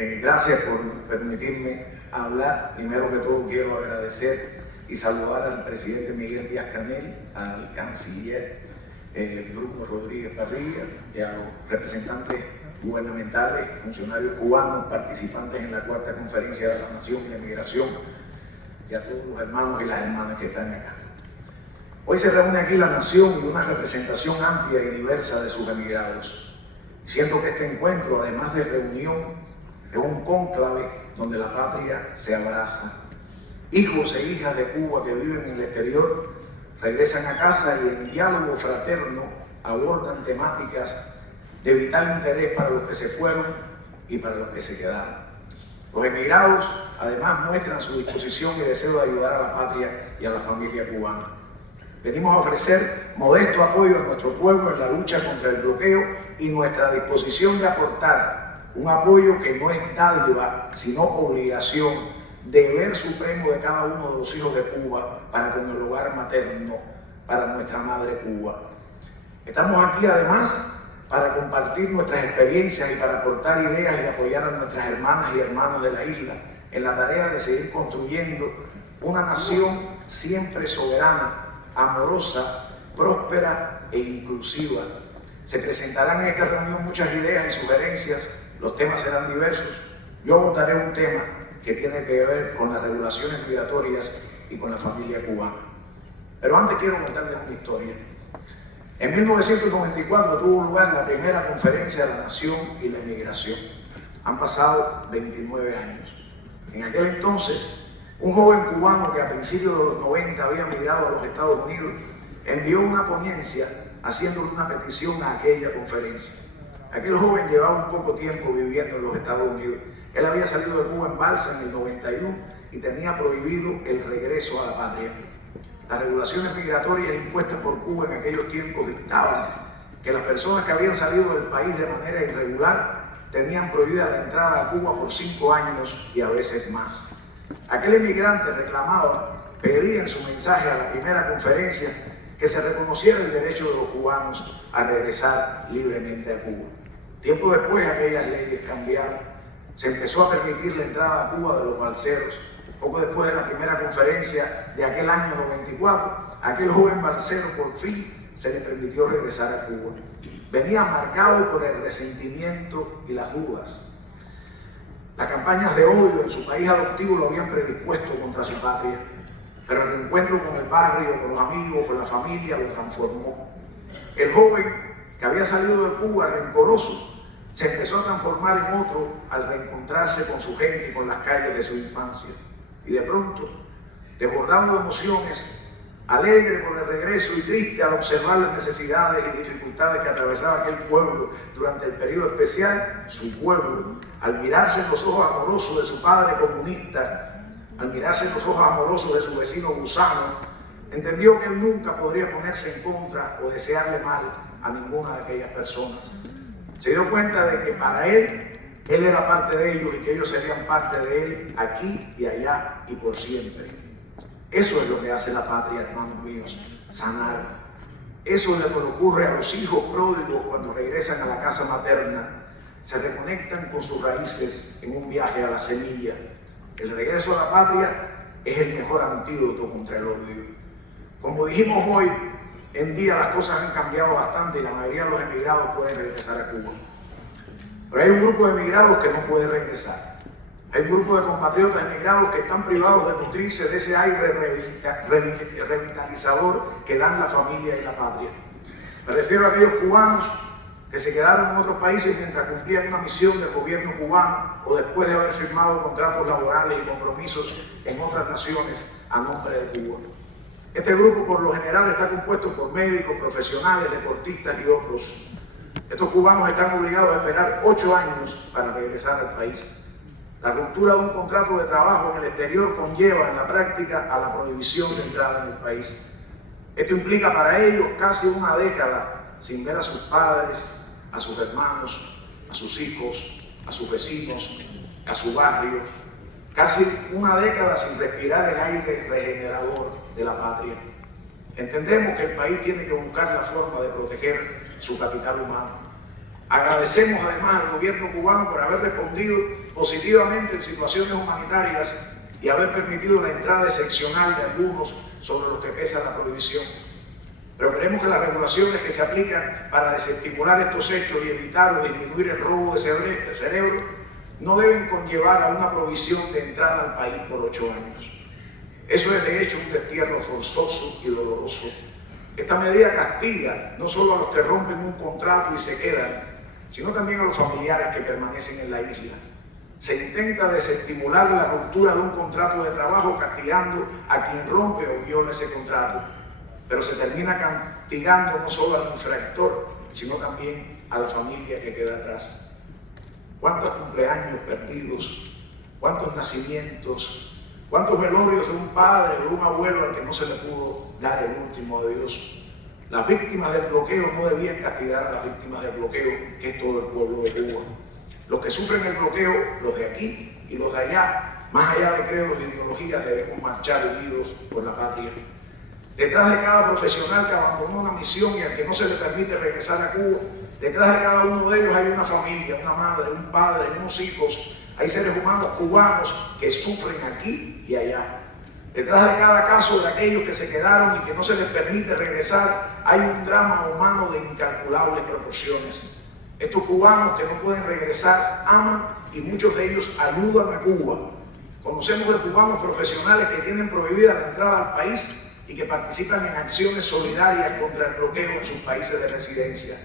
Gracias por permitirme hablar. Primero que todo quiero agradecer y saludar al presidente Miguel Díaz-Canel, al canciller Bruno Rodríguez Parrilla y a los representantes gubernamentales, funcionarios cubanos, participantes en la cuarta conferencia de la Nación y la Migración, y a todos los hermanos y las hermanas que están acá. Hoy se reúne aquí la Nación y una representación amplia y diversa de sus emigrados. Siento que este encuentro, además de reunión, es un cónclave donde la patria se abraza. Hijos e hijas de Cuba que viven en el exterior regresan a casa y en diálogo fraterno abordan temáticas de vital interés para los que se fueron y para los que se quedaron. Los emigrados además muestran su disposición y deseo de ayudar a la patria y a la familia cubana. Venimos a ofrecer modesto apoyo a nuestro pueblo en la lucha contra el bloqueo y nuestra disposición de aportar un apoyo que no es dádiva, sino obligación, deber supremo de cada uno de los hijos de Cuba para con el hogar materno, para nuestra madre Cuba. Estamos aquí además para compartir nuestras experiencias y para aportar ideas y apoyar a nuestras hermanas y hermanos de la isla en la tarea de seguir construyendo una nación siempre soberana, amorosa, próspera e inclusiva. Se presentarán en esta reunión muchas ideas y sugerencias, los temas serán diversos. Yo abordaré un tema que tiene que ver con las regulaciones migratorias y con la familia cubana. Pero antes quiero contarles una historia. En 1994 tuvo lugar la primera conferencia de la Nación y la Migración. Han pasado 29 años. En aquel entonces, un joven cubano que a principios de los 90 había migrado a los Estados Unidos envió una ponencia haciéndole una petición a aquella conferencia. Aquel joven llevaba un poco tiempo viviendo en los Estados Unidos. Él había salido de Cuba en balsa en el 91 y tenía prohibido el regreso a la patria. Las regulaciones migratorias impuestas por Cuba en aquellos tiempos dictaban que las personas que habían salido del país de manera irregular tenían prohibida la entrada a Cuba por 5 años y a veces más. Aquel emigrante reclamaba, pedía en su mensaje a la primera conferencia que se reconociera el derecho de los cubanos a regresar libremente a Cuba. Tiempo después aquellas leyes cambiaron. Se empezó a permitir la entrada a Cuba de los balseros. Poco después de la primera conferencia de aquel año 94, aquel joven balsero por fin se le permitió regresar a Cuba. Venía marcado por el resentimiento y las dudas. Las campañas de odio en su país adoptivo lo habían predispuesto contra su patria, pero el reencuentro con el barrio, con los amigos, con la familia lo transformó. El joven que había salido de Cuba rencoroso se empezó a transformar en otro al reencontrarse con su gente y con las calles de su infancia. Y de pronto, desbordado de emociones, alegre por el regreso y triste al observar las necesidades y dificultades que atravesaba aquel pueblo durante el periodo especial, su pueblo, al mirarse en los ojos amorosos de su padre comunista, al mirarse en los ojos amorosos de su vecino gusano, entendió que él nunca podría ponerse en contra o desearle mal a ninguna de aquellas personas. Se dio cuenta de que para él era parte de ellos y que ellos serían parte de él aquí y allá y por siempre. Eso es lo que hace la patria, hermanos míos, sanar. Eso es lo que le ocurre a los hijos pródigos cuando regresan a la casa materna. Se reconectan con sus raíces en un viaje a la semilla. El regreso a la patria es el mejor antídoto contra el odio. Como dijimos hoy en día, las cosas han cambiado bastante y la mayoría de los emigrados pueden regresar a Cuba. Pero hay un grupo de emigrados que no puede regresar. Hay un grupo de compatriotas emigrados que están privados de nutrirse de ese aire revitalizador que dan la familia y la patria. Me refiero a aquellos cubanos que se quedaron en otros países mientras cumplían una misión del gobierno cubano o después de haber firmado contratos laborales y compromisos en otras naciones a nombre de Cuba. Este grupo por lo general está compuesto por médicos, profesionales, deportistas y otros. Estos cubanos están obligados a esperar 8 años para regresar al país. La ruptura de un contrato de trabajo en el exterior conlleva en la práctica a la prohibición de entrada en el país. Esto implica para ellos casi una década sin ver a sus padres, a sus hermanos, a sus hijos, a sus vecinos, a su barrio, casi una década sin respirar el aire regenerador de la patria. Entendemos que el país tiene que buscar la forma de proteger su capital humano. Agradecemos además al gobierno cubano por haber respondido positivamente en situaciones humanitarias y haber permitido la entrada excepcional de algunos sobre los que pesa la prohibición. Pero creemos que las regulaciones que se aplican para desestimular estos hechos y evitar o disminuir el robo de cerebro no deben conllevar a una prohibición de entrada al país por 8 años. Eso es de hecho un destierro forzoso y doloroso. Esta medida castiga no solo a los que rompen un contrato y se quedan, sino también a los familiares que permanecen en la isla. Se intenta desestimular la ruptura de un contrato de trabajo castigando a quien rompe o viola ese contrato, pero se termina castigando no solo al infractor, sino también a la familia que queda atrás. ¿Cuántos cumpleaños perdidos? ¿Cuántos nacimientos? ¿Cuántos velorios de un padre o de un abuelo al que no se le pudo dar el último adiós? Las víctimas del bloqueo no debían castigar a las víctimas del bloqueo, que es todo el pueblo de Cuba. Los que sufren el bloqueo, los de aquí y los de allá, más allá de credos e ideologías, debemos marchar unidos por la patria. Detrás de cada profesional que abandonó una misión y al que no se le permite regresar a Cuba, detrás de cada uno de ellos hay una familia, una madre, un padre, unos hijos. Hay seres humanos cubanos que sufren aquí y allá. Detrás de cada caso de aquellos que se quedaron y que no se les permite regresar, hay un drama humano de incalculables proporciones. Estos cubanos que no pueden regresar aman y muchos de ellos ayudan a Cuba. Conocemos de cubanos profesionales que tienen prohibida la entrada al país y que participan en acciones solidarias contra el bloqueo en sus países de residencia.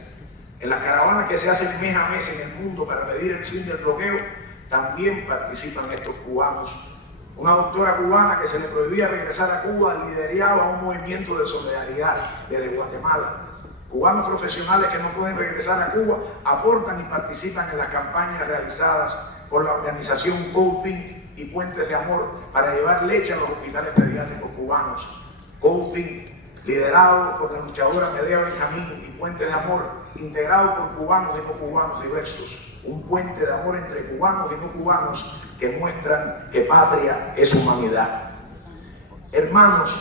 En las caravanas que se hacen mes a mes en el mundo para pedir el fin del bloqueo, también participan estos cubanos. Una doctora cubana que se le prohibía regresar a Cuba lideraba un movimiento de solidaridad desde Guatemala. Cubanos profesionales que no pueden regresar a Cuba aportan y participan en las campañas realizadas por la organización Code Pink y Puentes de Amor para llevar leche a los hospitales pediátricos cubanos. Code Pink, liderado por la luchadora Medea Benjamín, y Puentes de Amor, integrado por cubanos y no cubanos diversos. Un puente de amor entre cubanos y no cubanos que muestran que patria es humanidad. Hermanos,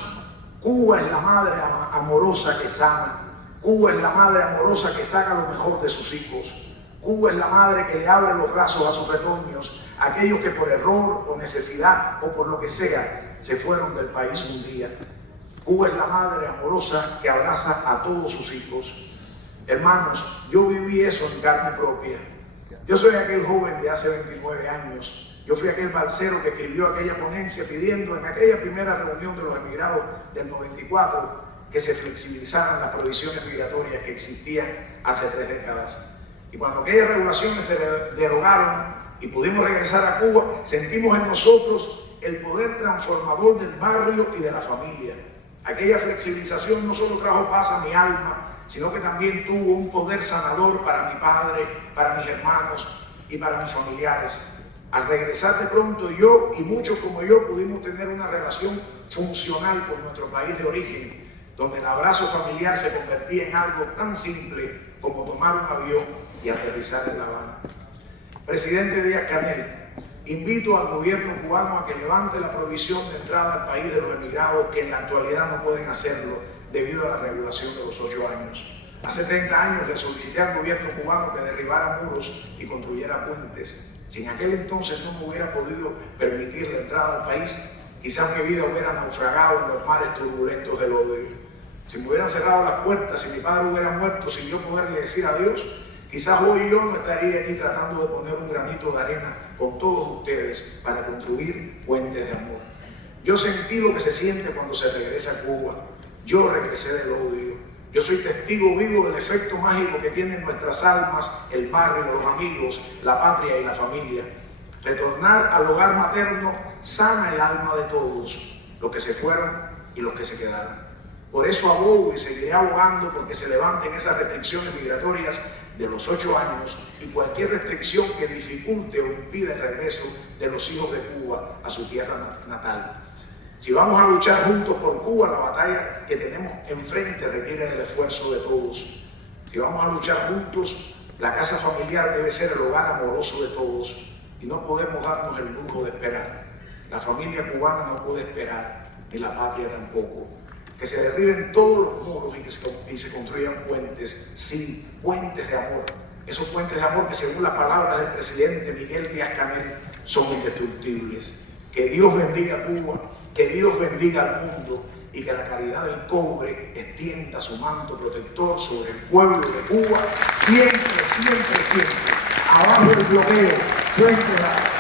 Cuba es la madre amorosa que sana. Cuba es la madre amorosa que saca lo mejor de sus hijos. Cuba es la madre que le abre los brazos a sus retoños, aquellos que por error o necesidad o por lo que sea se fueron del país un día. Cuba es la madre amorosa que abraza a todos sus hijos. Hermanos, yo viví eso en carne propia. Yo soy aquel joven de hace 29 años. Yo fui aquel balsero que escribió aquella ponencia pidiendo en aquella primera reunión de los emigrados del 94 que se flexibilizaran las prohibiciones migratorias que existían hace 3 décadas. Y cuando aquellas regulaciones se derogaron y pudimos regresar a Cuba, sentimos en nosotros el poder transformador del barrio y de la familia. Aquella flexibilización no solo trajo paz a mi alma, sino que también tuvo un poder sanador para mi padre, para mis hermanos y para mis familiares. Al regresar de pronto yo y muchos como yo pudimos tener una relación funcional con nuestro país de origen, donde el abrazo familiar se convertía en algo tan simple como tomar un avión y aterrizar en La Habana. Presidente Díaz-Canel, invito al gobierno cubano a que levante la prohibición de entrada al país de los emigrados que en la actualidad no pueden hacerlo debido a la regulación de los 8 años. Hace 30 años le solicité al gobierno cubano que derribara muros y construyera puentes. Si en aquel entonces no me hubiera podido permitir la entrada al país, quizás mi vida hubiera naufragado en los mares turbulentos del odio. Si me hubieran cerrado las puertas, si mi padre hubiera muerto sin yo poderle decir adiós, quizás hoy yo no estaría aquí tratando de poner un granito de arena con todos ustedes para construir puentes de amor. Yo sentí lo que se siente cuando se regresa a Cuba. Yo regresé del odio. Yo soy testigo vivo del efecto mágico que tienen nuestras almas, el barrio, los amigos, la patria y la familia. Retornar al hogar materno sana el alma de todos, los que se fueron y los que se quedaron. Por eso abogo y seguiré abogando porque se levanten esas restricciones migratorias de los 8 años y cualquier restricción que dificulte o impida el regreso de los hijos de Cuba a su tierra natal. Si vamos a luchar juntos por Cuba, la batalla que tenemos enfrente requiere del esfuerzo de todos. Si vamos a luchar juntos, la casa familiar debe ser el hogar amoroso de todos y no podemos darnos el lujo de esperar. La familia cubana no puede esperar, ni la patria tampoco. Que se derriben todos los muros y se construyan puentes, sí, puentes de amor, esos puentes de amor que según la palabra del presidente Miguel Díaz-Canel son indestructibles. Que Dios bendiga a Cuba, que Dios bendiga al mundo y que la caridad del cobre extienda su manto protector sobre el pueblo de Cuba siempre, siempre, siempre. Abajo el bloqueo, frente a la